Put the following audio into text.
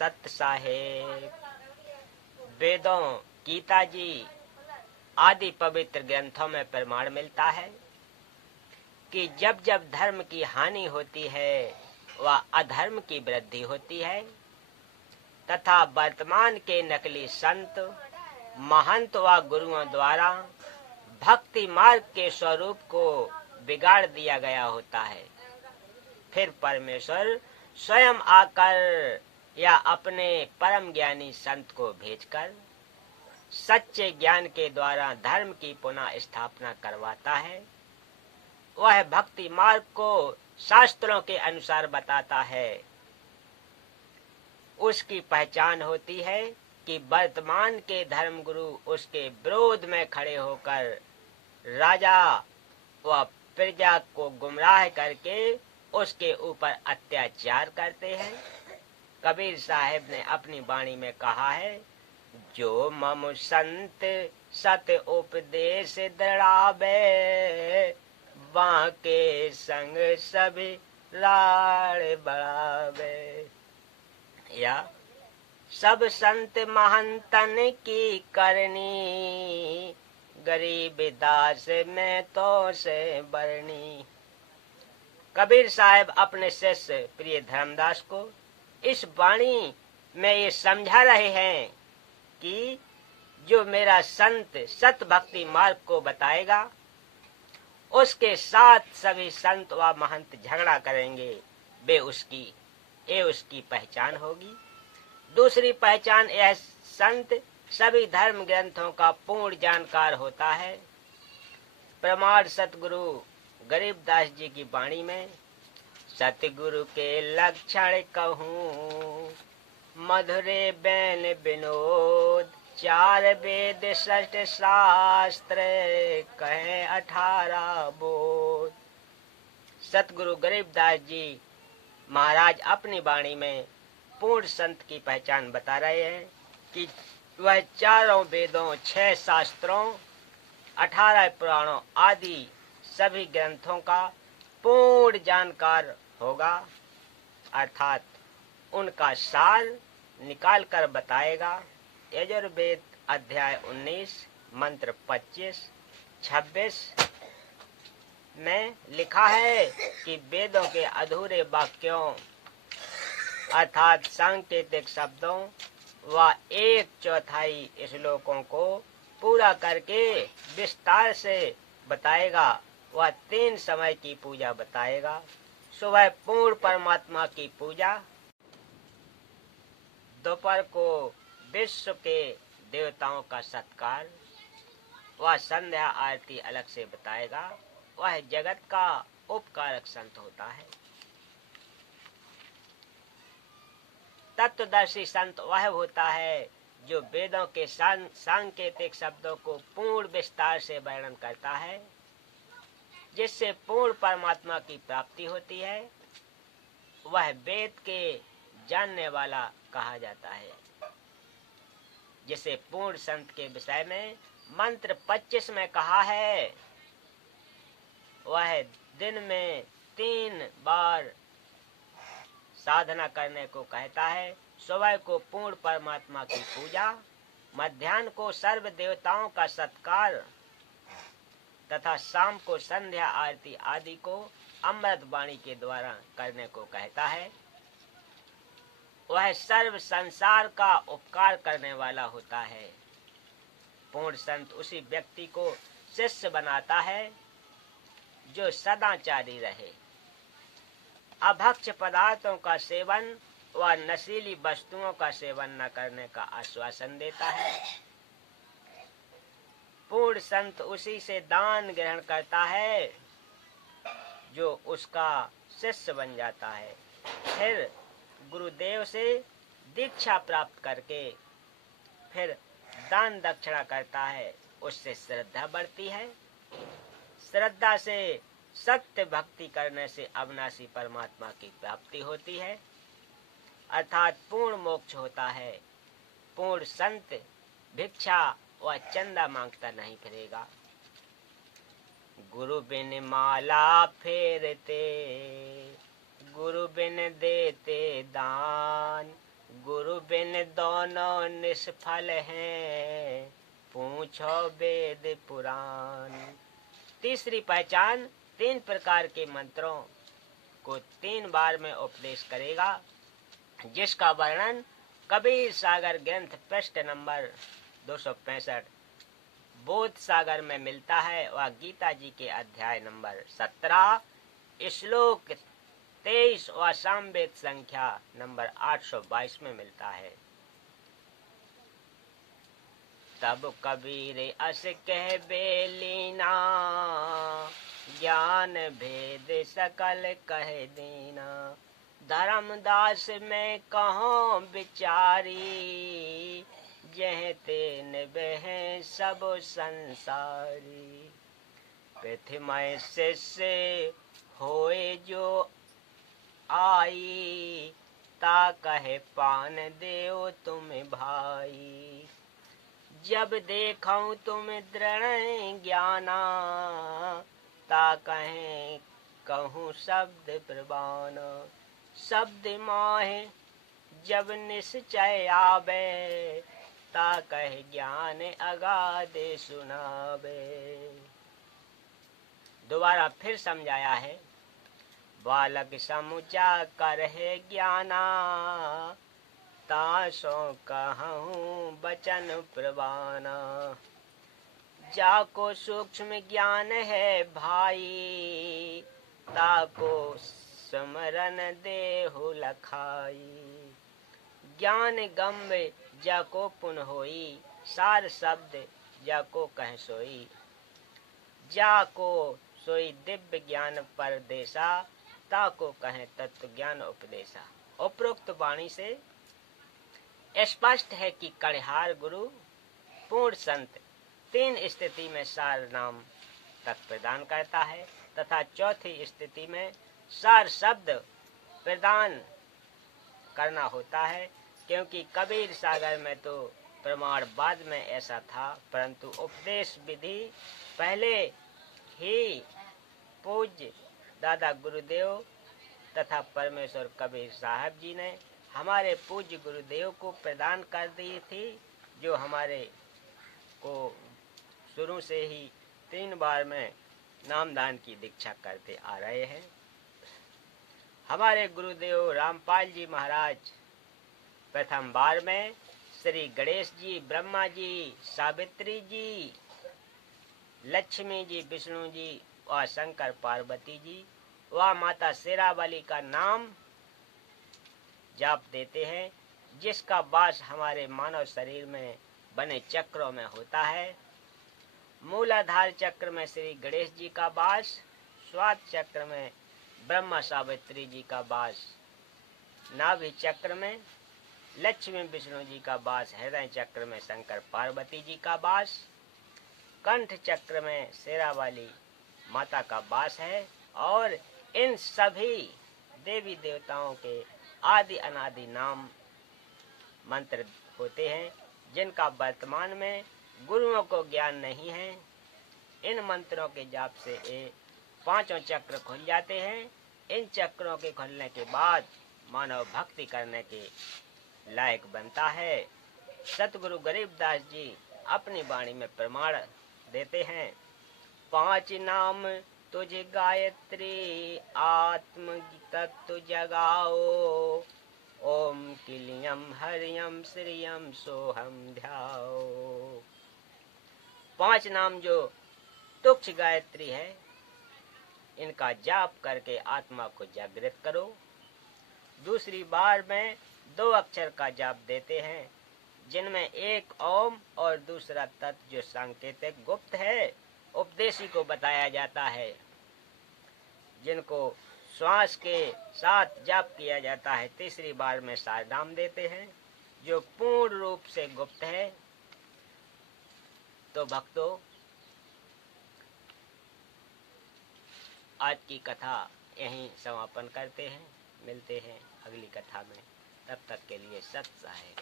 सत साहेब। वेदों, गीता जी आदि पवित्र ग्रंथों में प्रमाण मिलता है कि जब जब धर्म की हानि होती है व अधर्म की वृद्धि होती है तथा वर्तमान के नकली संत, महंत व गुरुओं द्वारा भक्ति मार्ग के स्वरूप को बिगाड़ दिया गया होता है, फिर परमेश्वर स्वयं आकर या अपने परम ज्ञानी संत को भेजकर सच्चे ज्ञान के द्वारा धर्म की पुनः स्थापना करवाता है। वह भक्ति मार्ग को शास्त्रों के अनुसार बताता है। उसकी पहचान होती है कि वर्तमान के धर्मगुरु उसके विरोध में खड़े होकर राजा व प्रजा को गुमराह करके उसके ऊपर अत्याचार करते हैं। कबीर साहब ने अपनी वाणी में कहा है, जो मम संत सत उपदेश दृढ़ावे, बाके संग सभी लाड़ बढ़ावे। या सब संत महंतन की करनी, गरीब दास में तो से बरनी। कबीर साहब अपने शिष्य प्रिय धर्मदास को इस वाणी में ये समझा रहे हैं कि जो मेरा संत सत भक्ति मार्ग को बताएगा उसके साथ सभी संत व महंत झगड़ा करेंगे, वे उसकी पहचान होगी। दूसरी पहचान, यह संत सभी धर्म ग्रंथों का पूर्ण जानकार होता है। प्रमाण सतगुरु गरीबदास जी की वाणी में, सतगुरु के लक्षण कहूँ, मधुरे बैन विनोद, चार वेद षष्ठ शास्त्र, कहे 18 बोध। सतगुरु गरीबदास जी महाराज अपनी वाणी में पूर्ण संत की पहचान बता रहे हैं कि वह चारों वेदों, 6 शास्त्रों, 18 पुराणों आदि सभी ग्रंथों का पूर्ण जानकार होगा, अर्थात उनका सार निकाल कर बताएगा। यजुर्वेद अध्याय 19 मंत्र 25-26 में लिखा है कि वेदों के अधूरे वाक्यों अर्थात सांकेतिक शब्दों व 1/4 श्लोकों को पूरा करके विस्तार से बताएगा। वह 3 समय की पूजा बताएगा। सुबह पूर्ण परमात्मा की पूजा, दोपहर को विश्व के देवताओं का सत्कार, वह संध्या आरती अलग से बताएगा। वह जगत का उपकारक संत होता है। तत्वदर्शी संत वह होता है जो वेदों के सांकेतिक शब्दों को पूर्ण विस्तार से वर्णन करता है, जिससे पूर्ण परमात्मा की प्राप्ति होती है। वह वेद के जानने वाला कहा जाता है। जिसे पूर्ण संत के विषय में मंत्र 25 में कहा है, वह दिन में 3 बार साधना करने को कहता है। सुबह को पूर्ण परमात्मा की पूजा, मध्याह्न को सर्व देवताओं का सत्कार तथा शाम को संध्या आरती आदि को अमृत वाणी के द्वारा करने को कहता है। वह सर्व संसार का उपकार करने वाला होता है। पूर्ण संत उसी व्यक्ति को शिष्य बनाता है जो सदाचारी रहे, अभक्ष पदार्थों का सेवन व नशीली वस्तुओं का सेवन न करने का आश्वासन देता है। पूर्ण संत उसी से दान ग्रहण करता है जो उसका शिष्य बन जाता है। फिर गुरुदेव से दीक्षा प्राप्त करके फिर दान दक्षिणा करता है। उससे श्रद्धा बढ़ती है। श्रद्धा से सत्य भक्ति करने से अविनाशी परमात्मा की प्राप्ति होती है, अर्थात पूर्ण मोक्ष होता है। पूर्ण संत भिक्षा व चंदा मांगता नहीं फिरेगा। गुरु बिन माला फेरते, गुरु बिन देते दान, गुरु इन दोनों निष्फल हैं, पूछो वेद पुराण। तीसरी पहचान 3 प्रकार के मंत्रों को 3 बार में उपदेश करेगा, जिसका वर्णन कबीर सागर ग्रंथ पृष्ठ नंबर 265 बोध सागर में मिलता है। वह गीता जी के अध्याय नंबर 17 श्लोक 23 व सामवेद संख्या नंबर 822 में मिलता है। तब कबीर अस कह बेलीना, ज्ञान भेद सकल कह देना। धर्मदास में कहो विचारी, जह तेन बह सब संसारी। पृथ्वी शिष्य होए जो आई, ता कहे पान देओ तुम भाई। जब देखूं तुम दृढ़ ज्ञाना, ता कहें कहूँ शब्द प्रवान। शब्द माहे जब निश्चय आवे, ता कहे ज्ञान अगाधे सुनावे। दोबारा फिर समझाया है। बालक समुचा कर है ज्ञाना, तासो कहूँ बचन प्रवाना। जाको सूक्ष्म ज्ञान है भाई, ताको स्मरण देहु लखाई। ज्ञान गम्भ जाको पुन होई, सार शब्द जाको कह सोई। जाको सोई दिव्य ज्ञान परदेसा, ताको कहे तत्व ज्ञान उपदेशा। उपरोक्त वाणी से स्पष्ट है कि कड़िहार गुरु पूर्ण संत 3 स्थिति में सार नाम तक प्रदान करता है तथा चौथी स्थिति में सार शब्द प्रदान करना होता है। क्योंकि कबीर सागर में तो प्रमाण बाद में ऐसा था, परंतु उपदेश विधि पहले ही पूज्य दादा गुरुदेव तथा परमेश्वर कबीर साहब जी ने हमारे पूज्य गुरुदेव को प्रदान कर दी थी, जो हमारे को शुरू से ही 3 बार में नामदान की दीक्षा करते आ रहे हैं। हमारे गुरुदेव रामपाल जी महाराज प्रथम बार में श्री गणेश जी, ब्रह्मा जी, सावित्री जी, लक्ष्मी जी, विष्णु जी व शंकर पार्वती जी व माता शेरावाली का नाम जाप देते हैं, जिसका वास हमारे मानव शरीर में बने चक्रों में होता है। मूलाधार चक्र में श्री गणेश जी का वास, स्वाद चक्र में ब्रह्मा सावित्री जी का वास, नाभि चक्र में लक्ष्मी विष्णु जी का वास, हृदय चक्र में शंकर पार्वती जी का वास, कंठ चक्र में शेरावाली माता का वास है। और इन सभी देवी देवताओं के आदि अनादि नाम मंत्र होते हैं, जिनका वर्तमान में गुरुओं को ज्ञान नहीं है। इन मंत्रों के जाप से ये 5 चक्र खुल जाते हैं। इन चक्रों के खुलने के बाद मानव भक्ति करने के लायक बनता है। सतगुरु गरीबदास जी अपनी वाणी में प्रमाण देते हैं। 5 नाम तुझे गायत्री, आत्म तत्व जगाओ। ओम किलियम हरियम श्रियम सोहम ध्याओ। 5 नाम जो तुक्ष गायत्री है, इनका जाप करके आत्मा को जागृत करो। दूसरी बार में 2 अक्षर का जाप देते हैं, जिनमें एक ओम और दूसरा तत् जो सांकेतिक गुप्त है, उपदेशी को बताया जाता है, जिनको श्वास के साथ जाप किया जाता है। तीसरी बार में सारनाम देते हैं, जो पूर्ण रूप से गुप्त है। तो भक्तों, आज की कथा यहीं समापन करते हैं। मिलते हैं अगली कथा में। तब तक के लिए सत साहेब।